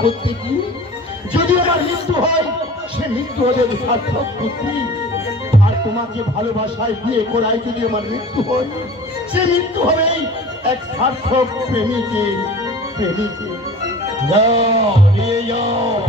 করতে কি যদি আমার মৃত্যু হয় সে মৃত্যু হবে সার্থক পুত্রী। আর তোমাকে ভালোবাসায় বিয়ে করায় যদি আমার মৃত্যু হয় সে মৃত্যু হবে এক সার্থক প্রেমিকের প্রেমিকের। যাও নিয়ে যাও।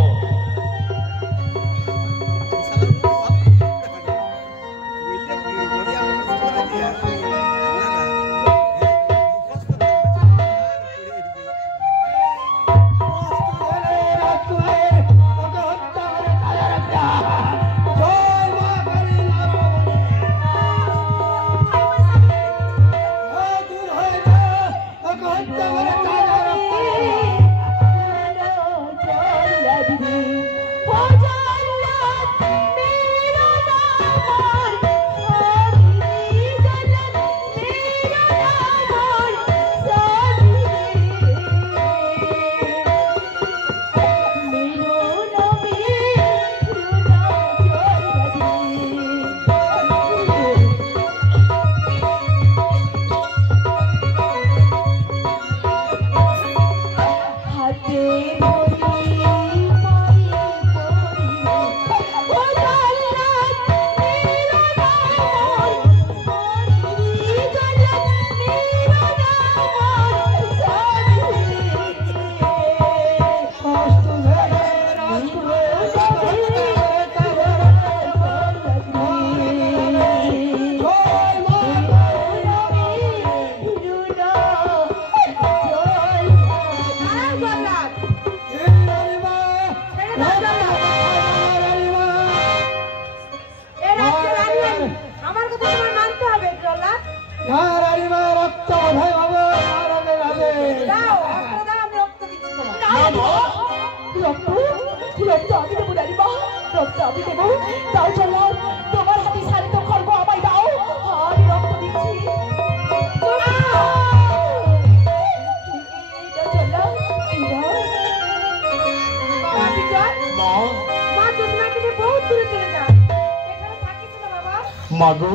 মাগো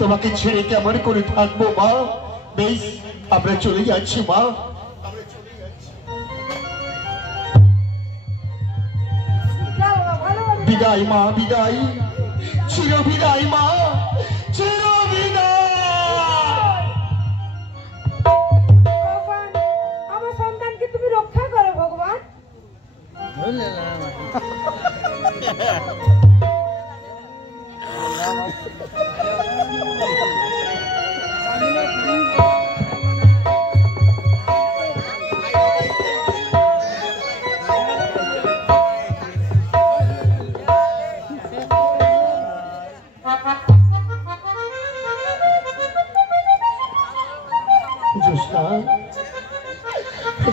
তোমাকে ছেড়ে কেমন করে থাকবো মা? বেশ আমরা চলে যাচ্ছি মা। বিদায় মা, বিদায়, চির বিদায় মা, চির বিদায়। আমার সন্তানকে তুমি রক্ষা করো ভগবান।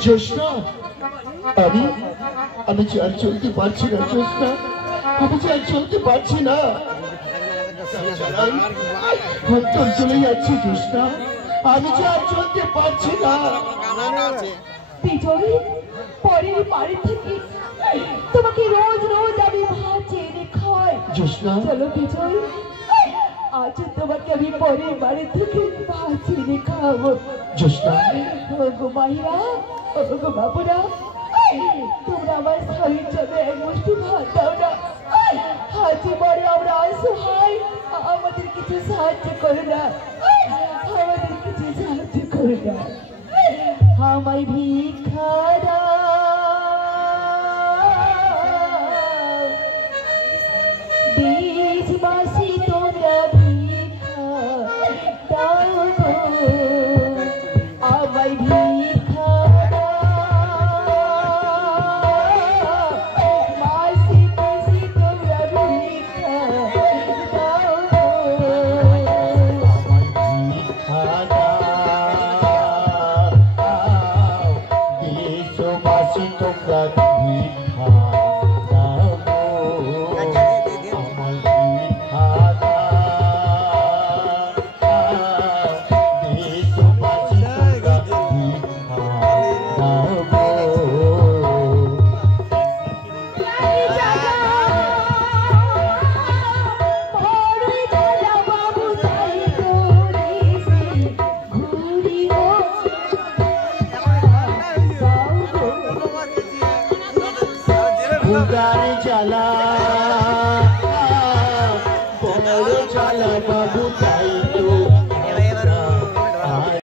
জ্যোৎস্না, আমি যে আর চলতে পারছি না জ্যোৎস্না, আমি যে আর চলতে পারছি না, অন্তর চলে যাচ্ছে জ্যোৎস্না, আমি যে আর চলতে পারছি না। বিজয়ী পরের বাড়ি থেকে তোমাকে রোজ রোজ আমি ভাত চেয়ে খাওয়াই। জ্যোৎস্না চলো বিজয়ী, আজ তোমাকে আমি পরের বাড়ি থেকে ভাত চেয়ে খাওয়াবো। জ্যোৎস্না, ওগো মাহিরা, ওগো বাবুরা, তোমরা আমার স্বামীর জন্য এক মুষ্টি ভাত দাও না। আজ পরে আমরা অসহায়, আমাদের কিছু সাহায্য করে না, আমাদের কিছু সাহায্য করে না। আমায় ভিক্ষা দাও, দেশবাসী তোমরা ভিক্ষা দাও, আমায় ভিক্ষা ভুগার জ্বালা বড় জ্বালা বাবু